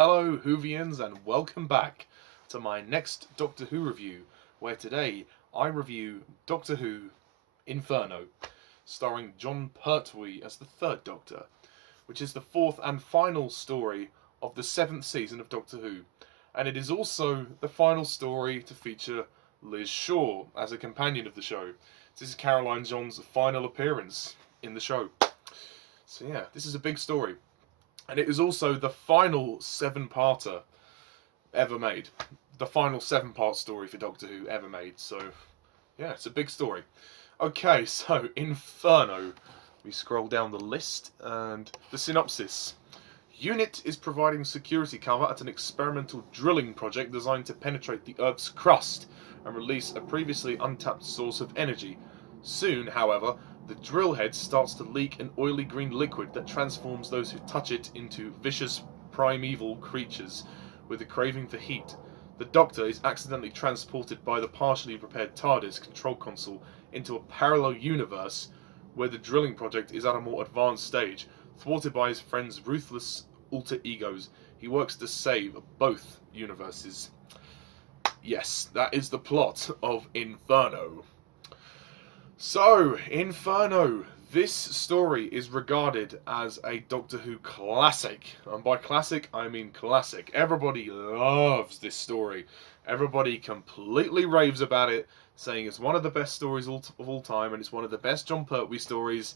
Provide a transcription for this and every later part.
Hello Whovians and welcome back to my next Doctor Who review, where today I review Doctor Who Inferno, starring Jon Pertwee as the third Doctor, which is the fourth and final story of the seventh season of Doctor Who, and it is also the final story to feature Liz Shaw as a companion of the show. This is Caroline John's final appearance in the show. So yeah, this is a big story. And it is also the final seven-parter ever made. The final seven-part story for Doctor Who ever made. So, yeah, it's a big story. Okay, so, Inferno. We scroll down the list, and the synopsis. UNIT is providing security cover at an experimental drilling project designed to penetrate the Earth's crust and release a previously untapped source of energy. Soon, however, the drill head starts to leak an oily green liquid that transforms those who touch it into vicious primeval creatures with a craving for heat. The Doctor is accidentally transported by the partially repaired TARDIS control console into a parallel universe where the drilling project is at a more advanced stage. Thwarted by his friend's ruthless alter egos, he works to save both universes. Yes, that is the plot of Inferno. So, Inferno. This story is regarded as a Doctor Who classic. And by classic, I mean classic. Everybody loves this story. Everybody completely raves about it, saying it's one of the best stories of all time, and it's one of the best Jon Pertwee stories.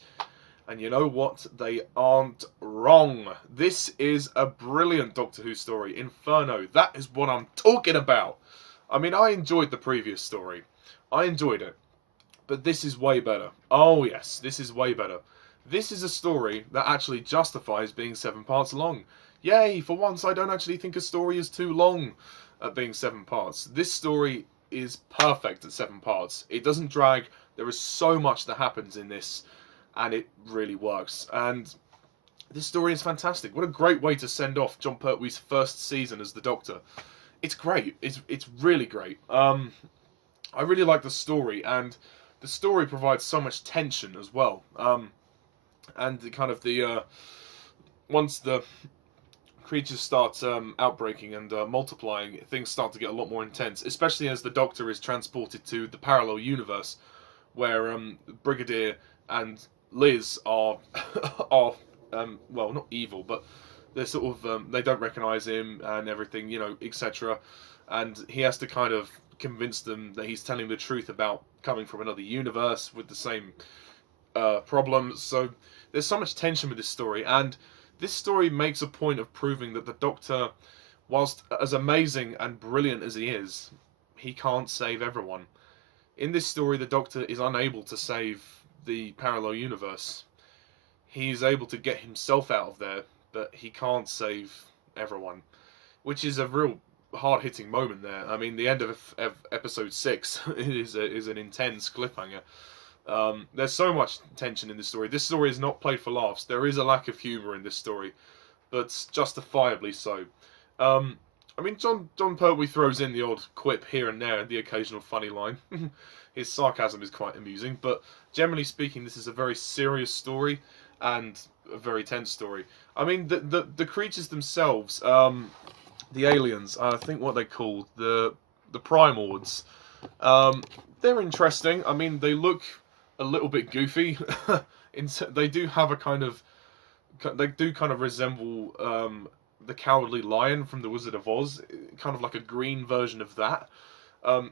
And you know what? They aren't wrong. This is a brilliant Doctor Who story. Inferno. That is what I'm talking about. I mean, I enjoyed the previous story. I enjoyed it. But this is way better. Oh yes, this is way better. This is a story that actually justifies being 7 parts long. Yay, for once I don't actually think a story is too long at being 7 parts. This story is perfect at 7 parts. It doesn't drag. There is so much that happens in this, and it really works. And this story is fantastic. What a great way to send off Jon Pertwee's first season as the Doctor. It's great. It's really great. I really like the story, and the story provides so much tension as well, and once the creatures start outbreaking and multiplying, things start to get a lot more intense. Especially as the Doctor is transported to the parallel universe, where Brigadier and Liz are are well, not evil, but they're sort of they don't recognise him and everything, you know, etc. And he has to kind of convince them that he's telling the truth about coming from another universe with the same problems. So there's so much tension with this story, and this story makes a point of proving that the Doctor, whilst as amazing and brilliant as he is, he can't save everyone. In this story, the Doctor is unable to save the parallel universe. He's able to get himself out of there, but he can't save everyone, which is a real hard-hitting moment there. I mean, the end of episode 6 is an intense cliffhanger. There's so much tension in this story. This story is not played for laughs. There is a lack of humour in this story, but justifiably so. I mean, Jon Pertwee throws in the odd quip here and there, and the occasional funny line. His sarcasm is quite amusing, but generally speaking, this is a very serious story and a very tense story. I mean, the creatures themselves, the aliens, I think what they're called, the Primords, they're interesting. I mean, they look a little bit goofy. They do have a kind of, they do kind of resemble the Cowardly Lion from The Wizard of Oz, kind of like a green version of that.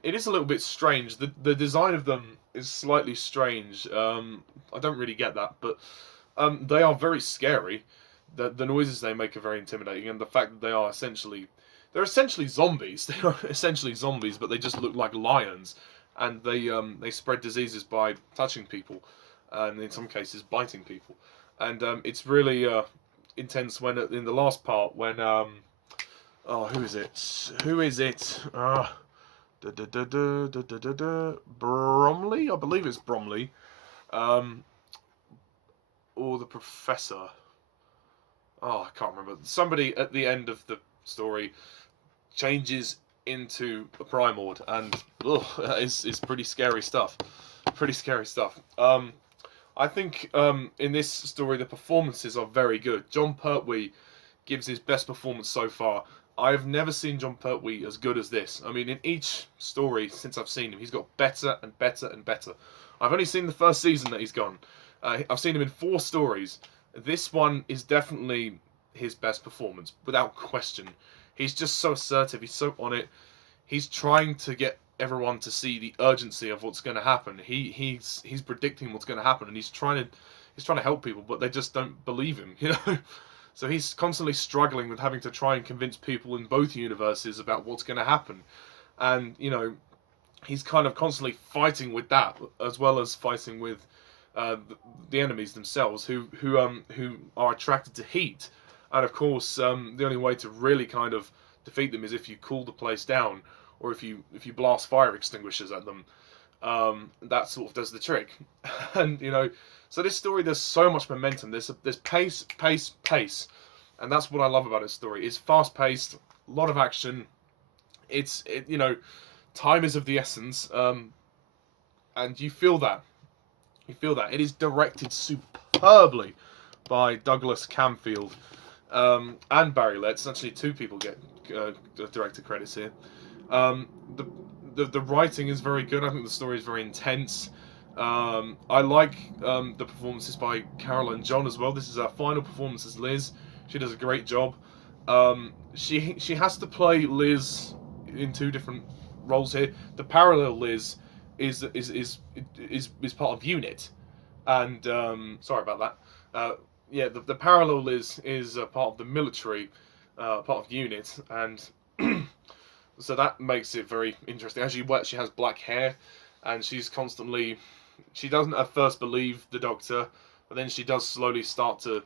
It is a little bit strange. The design of them is slightly strange. I don't really get that, but they are very scary. The noises they make are very intimidating, and the fact that they're essentially zombies. They are essentially zombies, but they just look like lions, and they spread diseases by touching people, and in some cases biting people. And it's really intense when in the last part when who is it? Bromley, I believe it's Bromley, or the Professor. Oh, I can't remember. Somebody at the end of the story changes into a Primord, and it's pretty scary stuff. Pretty scary stuff. I think in this story the performances are very good. Jon Pertwee gives his best performance so far. I have never seen Jon Pertwee as good as this. I mean, in each story since I've seen him, he's got better and better and better. I've only seen the first season that he's gone. I've seen him in 4 stories. This one is definitely his best performance, without question. He's just so assertive. He's so on it. He's trying to get everyone to see the urgency of what's going to happen. He's predicting what's going to happen, and he's trying to help people, but they just don't believe him, you know. So he's constantly struggling with having to try and convince people in both universes about what's going to happen, and you know, he's kind of constantly fighting with that, as well as fighting with the enemies themselves, who are attracted to heat, and of course, the only way to really kind of defeat them is if you cool the place down, or if you blast fire extinguishers at them. That sort of does the trick, and you know. So this story, there's so much momentum. There's pace, pace, pace, and that's what I love about this story. It's fast paced, a lot of action. You know, time is of the essence, and you feel that. You feel that. It is directed superbly by Douglas Camfield and Barry Letts. Actually, 2 people get director credits here. The writing is very good. I think the story is very intense. I like the performances by Caroline John as well. This is her final performance as Liz. She does a great job. She has to play Liz in 2 different roles here. The parallel Liz is part of Unit, and sorry about that. Yeah, the parallel Liz is part of the military, part of Unit, and so that makes it very interesting. As she has black hair, and she's constantly. She doesn't at first believe the Doctor, but then she does slowly start to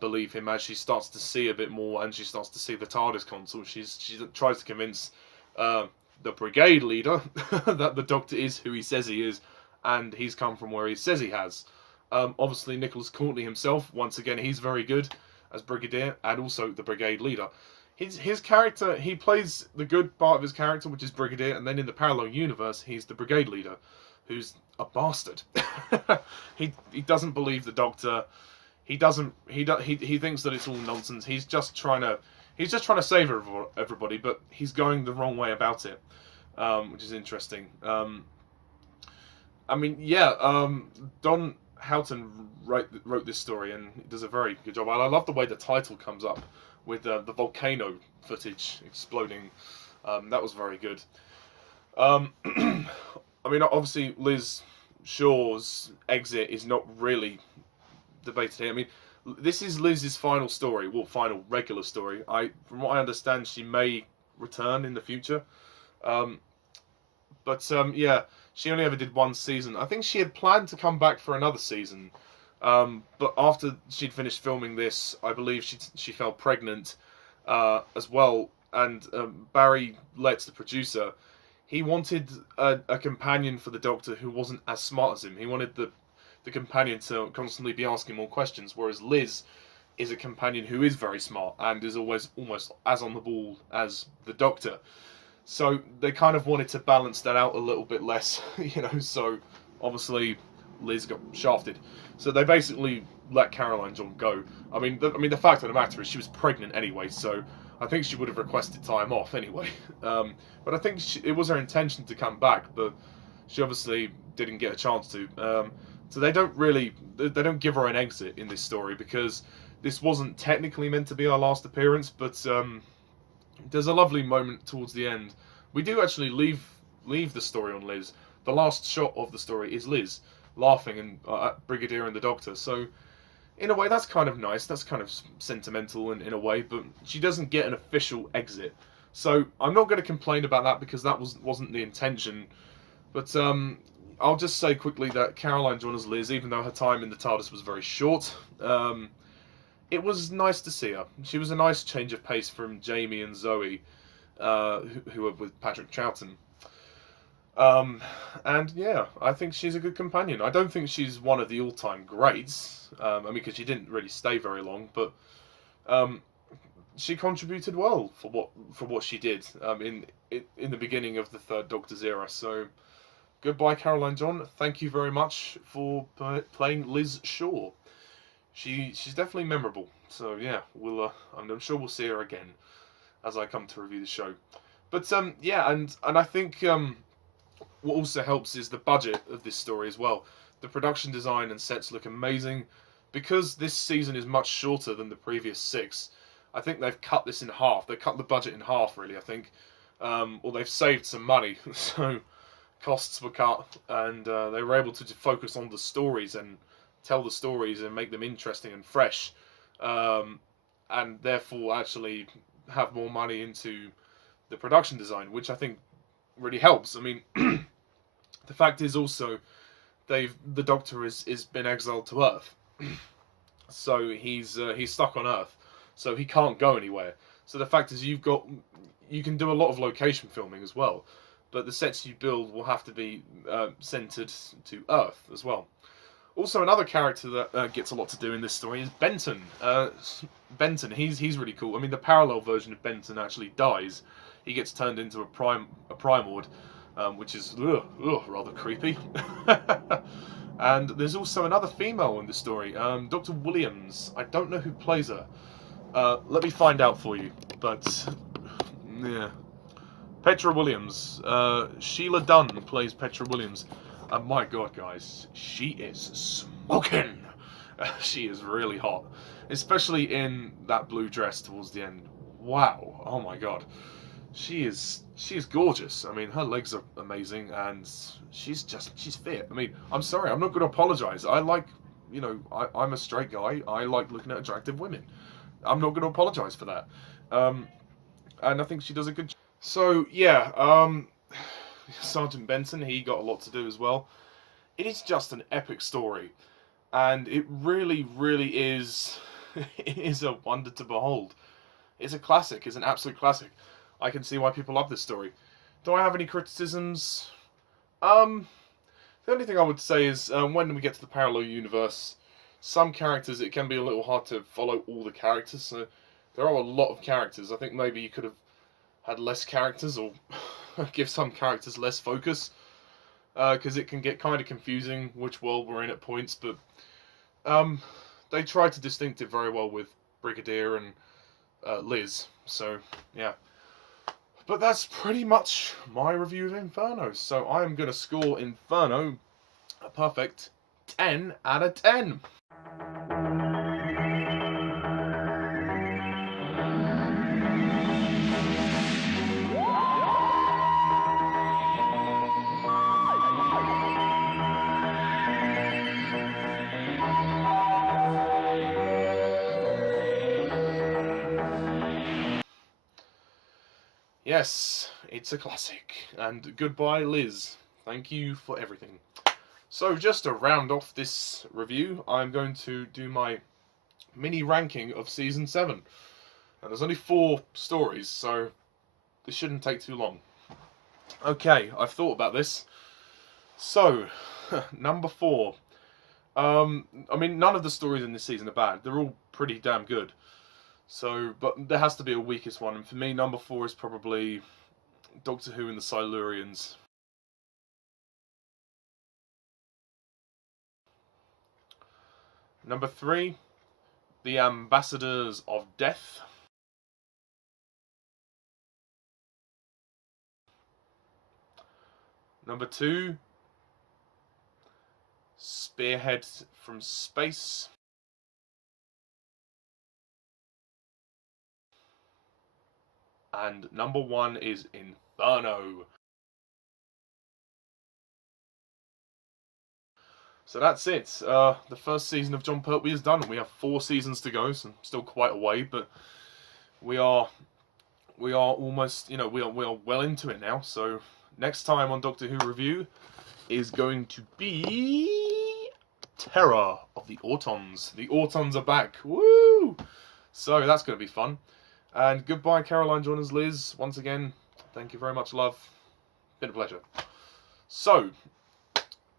believe him as she starts to see a bit more, and she starts to see the TARDIS console. She tries to convince the brigade leader that the Doctor is who he says he is, and he's come from where he says he has. Obviously, Nicholas Courtney himself, once again, he's very good as Brigadier, and also the brigade leader. His character, he plays the good part of his character, which is Brigadier, and then in the parallel universe, he's the brigade leader, who's a bastard. he doesn't believe the Doctor. He thinks that it's all nonsense. He's just trying to save everybody, but he's going the wrong way about it, which is interesting. I mean, yeah, Don Houghton wrote this story, and he does a very good job. And I love the way the title comes up with the volcano footage exploding. That was very good. I mean, obviously, Liz Shaw's exit is not really debated here. I mean, this is Liz's final story, well, final regular story. From what I understand, she may return in the future. Yeah, she only ever did 1 season. I think she had planned to come back for another season. But after she'd finished filming this, I believe she fell pregnant as well. And Barry Letts, the producer, he wanted a companion for the Doctor who wasn't as smart as him. He wanted the companion to constantly be asking more questions, whereas Liz is a companion who is very smart and is always almost as on the ball as the Doctor. So they kind of wanted to balance that out a little bit less, you know, so obviously Liz got shafted. So they basically let Caroline John go. I mean, the fact of the matter is she was pregnant anyway, so I think she would have requested time off anyway. But I think it was her intention to come back, but she obviously didn't get a chance to. So they don't give her an exit in this story, because this wasn't technically meant to be our last appearance, but there's a lovely moment towards the end. We do actually leave the story on Liz. The last shot of the story is Liz laughing and at Brigadier and the Doctor. So in a way, that's kind of nice. That's kind of sentimental in a way, but she doesn't get an official exit. So I'm not going to complain about that, because that wasn't the intention. But I'll just say quickly that Caroline John as Liz, even though her time in the TARDIS was very short, it was nice to see her. She was a nice change of pace from Jamie and Zoe, who were with Patrick Troughton. And yeah, I think she's a good companion. I don't think she's one of the all-time greats. I mean, because she didn't really stay very long, but she contributed well for what she did in the beginning of the Third Doctor's era. So goodbye, Caroline John. Thank you very much for playing Liz Shaw. She's definitely memorable. So yeah, I'm sure we'll see her again as I come to review the show. But yeah, and I think what also helps is the budget of this story as well. The production design and sets look amazing. Because this season is much shorter than the previous 6, I think they've cut this in half. They cut the budget in half, really, I think. Or they've saved some money, so costs were cut, and they were able to focus on the stories and tell the stories and make them interesting and fresh, and therefore actually have more money into the production design, which I think really helps. I mean, the fact is also the Doctor is been exiled to Earth, so he's stuck on Earth, so he can't go anywhere. So the fact is you can do a lot of location filming as well, but the sets you build will have to be centered to Earth as well. Also, another character that gets a lot to do in this story is Benton. Benton, he's really cool. I mean, the parallel version of Benton actually dies. He gets turned into a Primord, which is rather creepy. And there's also another female in the story, Dr. Williams. I don't know who plays her. Let me find out for you. But yeah, Petra Williams. Sheila Dunn plays Petra Williams. And my God, guys, she is smoking. She is really hot, especially in that blue dress towards the end. Wow! Oh my God, she is gorgeous. I mean, her legs are amazing, and she's fit. I mean, I'm sorry, I'm not going to apologize. I like, I'm a straight guy. I like looking at attractive women. I'm not going to apologize for that. And I think she does a good job. So yeah, Sergeant Benson, he got a lot to do as well. It is just an epic story, and it really, really is. It is a wonder to behold. It's a classic. It's an absolute classic. I can see why people love this story. Do I have any criticisms? The only thing I would say is when we get to the parallel universe, some characters, it can be a little hard to follow all the characters. So there are a lot of characters. I think maybe you could have had less characters, or give some characters less focus, because it can get kind of confusing which world we're in at points. But they tried to distinct it very well with Brigadier and Liz. So yeah. But that's pretty much my review of Inferno. So I am going to score Inferno a perfect 10 out of 10. Yes, it's a classic. And goodbye, Liz. Thank you for everything. So just to round off this review, I'm going to do my mini ranking of Season 7. And there's only 4 stories, so this shouldn't take too long. Okay, I've thought about this. So, number 4. I mean, none of the stories in this season are bad. They're all pretty damn good. So, but there has to be a weakest one, and for me, number 4 is probably Doctor Who and the Silurians. Number 3, The Ambassadors of Death. Number 2, Spearhead from Space. And number 1 is Inferno. So that's it. The first season of Jon Pertwee is done. We have 4 seasons to go, so still quite a way, but we are almost, we are well into it now. So next time on Doctor Who Review is going to be Terror of the Autons. The Autons are back. Woo! So that's going to be fun. And goodbye, Caroline, John, and Liz. Once again, thank you very much, love. Been a pleasure. So,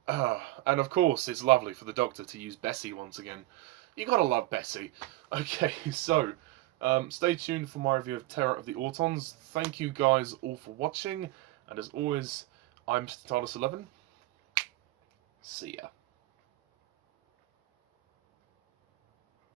and of course, it's lovely for the Doctor to use Bessie once again. You gotta love Bessie. Okay, so, stay tuned for my review of Terror of the Autons. Thank you guys all for watching. And as always, I'm TARDIS11. See ya.